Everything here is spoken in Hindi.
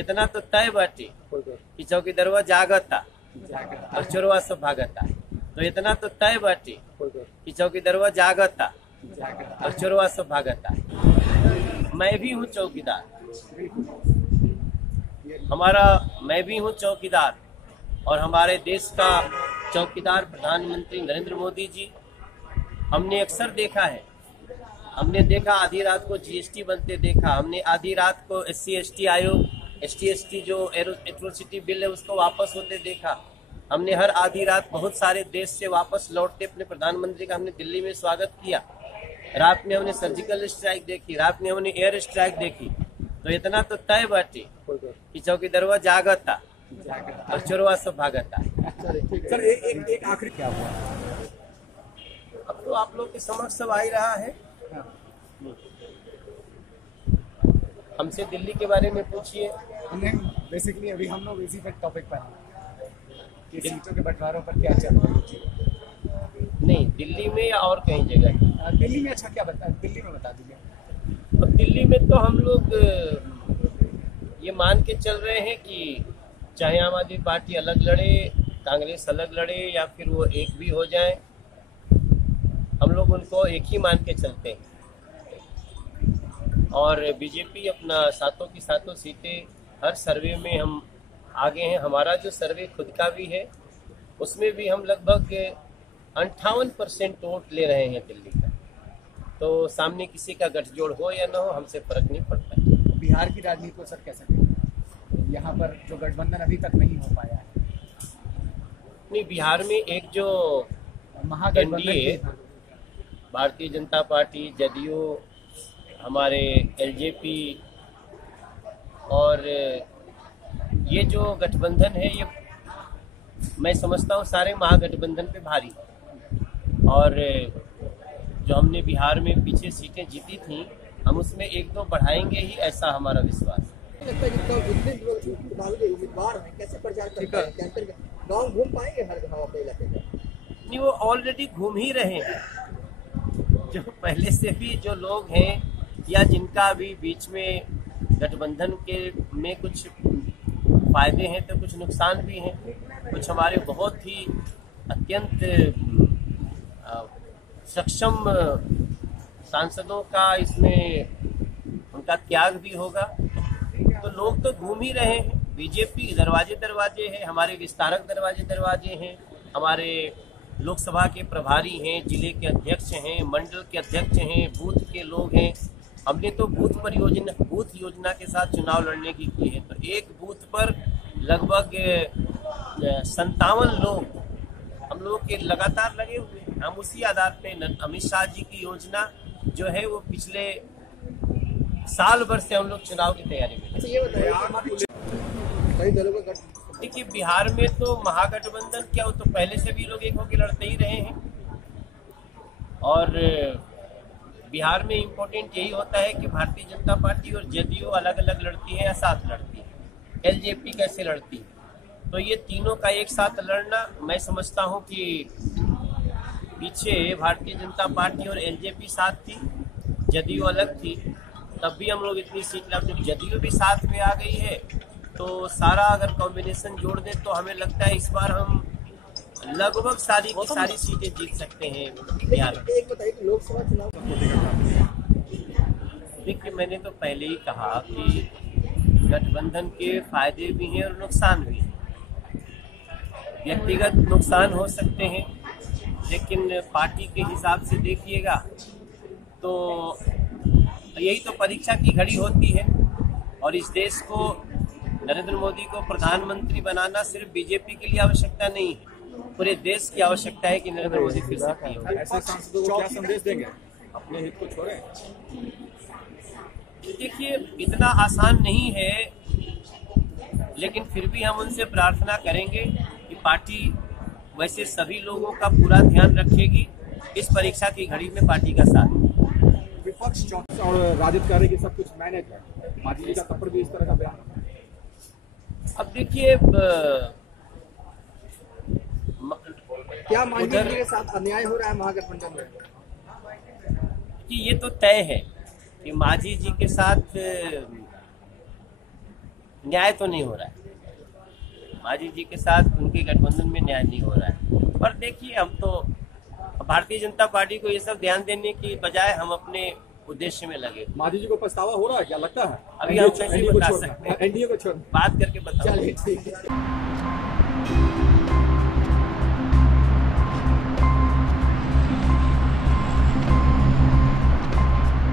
इतना तो तय बाटे कि चौकीदारवा जागता और चोरवा सब भागता। तो इतना तो तय बाटे कि चौकीदारवा जागता और चोरवा सब भागता। मैं भी हूँ चौकीदार, मैं भी हूँ चौकीदार, और हमारे देश का चौकीदार प्रधानमंत्री नरेंद्र मोदी जी। हमने अक्सर देखा है, हमने देखा आधी रात को जीएसटी बनते देखा, हमने आधी रात को SC/ST आयोग, ST/ST जो एट्रोसिटी बिल है उसको वापस होते देखा। हमने हर आधी रात बहुत सारे देश से वापस लौटते अपने प्रधानमंत्री का हमने दिल्ली में स्वागत किया। रात में हमने सर्जिकल स्ट्राइक देखी, रात में हमने एयर स्ट्राइक देखी। तो इतना तो तय बाटे कि चौकीदारवा जागता और चोरवा सब भागता। सर एक आखिरी क्या हुआ? अब तो आप लोग के समक्ष सब आ ही रहा है। हमसे दिल्ली के बारे में पूछिए। बेसिकली अभी हम लोग इसी पर टॉपिक पर हैं कि सीटों के बंटवारों पर क्या चल रहा है। नहीं, दिल्ली में या और कहीं जगह? दिल्ली में। अच्छा, क्या दिल्ली में बता दीजिए। अब दिल्ली में तो हम लोग ये मान के चल रहे हैं कि चाहे आम आदमी पार्टी अलग लड़े, कांग्रेस अलग लड़े, या फिर वो एक भी हो जाए, हम लोग उनको एक ही मान के चलते हैं। और बीजेपी अपना सातों की सातों सीटें, हर सर्वे में हम आगे हैं। हमारा जो सर्वे खुद का भी है उसमें भी हम लगभग 58% वोट ले रहे हैं दिल्ली का। तो सामने किसी का गठजोड़ हो या ना हो, हमसे फर्क नहीं पड़ता। बिहार की राजनीति को सर कैसे देखें? यहाँ पर जो गठबंधन अभी तक नहीं हो पाया है। नहीं, बिहार में एक जो महागठबंधन, भारतीय जनता पार्टी, जदयू, हमारे LJP और ये जो गठबंधन है, ये मैं समझता हूँ सारे महागठबंधन पे भारी। और जो हमने बिहार में पीछे सीटें जीती थी, हम उसमें 1-2 बढ़ाएंगे ही, ऐसा हमारा विश्वास है। गाँव घूम पाएंगे हर गाँव अपने इलाके में? नहीं, वो ऑलरेडी घूम ही रहे हैं। जो पहले से भी जो लोग हैं या जिनका भी बीच में गठबंधन के में कुछ फायदे हैं तो कुछ नुकसान भी हैं। कुछ हमारे बहुत ही अत्यंत सक्षम सांसदों का इसमें उनका त्याग भी होगा। तो लोग तो घूम ही रहे हैं। बीजेपी दरवाजे दरवाजे है, हमारे विस्तारक दरवाजे दरवाजे हैं, हमारे लोकसभा के प्रभारी हैं, जिले के अध्यक्ष हैं, मंडल के अध्यक्ष हैं, बूथ के लोग हैं। हमने तो बूथ योजना के साथ चुनाव लड़ने की है। तो एक बूथ पर लगभग 57 लोग हम लोग के लगातार लगे हुए हैं। हम उसी आधार पे अमित शाह जी की योजना जो है वो पिछले साल भर से हम लोग चुनाव की तैयारी में। अच्छा, ये बताइए कई दलों का देखिए, बिहार में तो महागठबंधन क्या हो, तो पहले से भी लोग एक होकर लड़ते ही रहे हैं। और बिहार में इम्पोर्टेंट यही होता है कि भारतीय जनता पार्टी और जदयू अलग अलग लड़ती है या साथ लड़ती है, LJP कैसे लड़ती है। तो ये तीनों का एक साथ लड़ना, मैं समझता हूँ कि पीछे भारतीय जनता पार्टी और LJP साथ थी, जदयू अलग थी, तब भी हम लोग इतनी सीट लाते। जदयू भी साथ में आ गई है, तो सारा अगर कॉम्बिनेशन जोड़ दें तो हमें लगता है इस बार हम लगभग सारी की सारी सीटें जीत सकते हैं बिहार में। एक बताइए कि लोकसभा चुनाव देखिए, मैंने तो पहले ही कहा कि गठबंधन के फायदे भी हैं और नुकसान भी हैं। व्यक्तिगत नुकसान हो सकते हैं, लेकिन पार्टी के हिसाब से देखिएगा तो यही तो परीक्षा की घड़ी होती है। और इस देश को, नरेंद्र मोदी को प्रधानमंत्री बनाना सिर्फ बीजेपी के लिए आवश्यकता नहीं है, पूरे देश की आवश्यकता है कि नरेंद्र मोदी फिर से पीएम हो। ऐसे सांसदों को क्या संदेश देंगे? अपने हित को छोड़ें। देखिए, इतना आसान नहीं है, लेकिन फिर भी हम उनसे प्रार्थना करेंगे कि पार्टी वैसे सभी लोगों का पूरा ध्यान रखेगी। इस परीक्षा की घड़ी में पार्टी का साथ। विपक्ष और राजद कह रहे कि सब कुछ मैनेज है। मांझी जी का तब पर भी इस तरह का बयान। अब देखिए, क्या मांझी जी के साथ अन्याय हो रहा है महागठबंधन में? कि ये तो तय है कि मांझी जी के साथ न्याय तो नहीं हो रहा है। मांझी जी के साथ उनके गठबंधन में न्याय नहीं हो रहा है। पर देखिए, हम तो भारतीय जनता पार्टी को ये सब ध्यान देने की बजाय हम अपने उद्देश्य में लगे। मांझी जी को पछतावा हो रहा है क्या लगता है? अभी हम कैसे बता सकते हैं? एनडीए को छोड़ बात करके बताओ। चलिए ठीक है।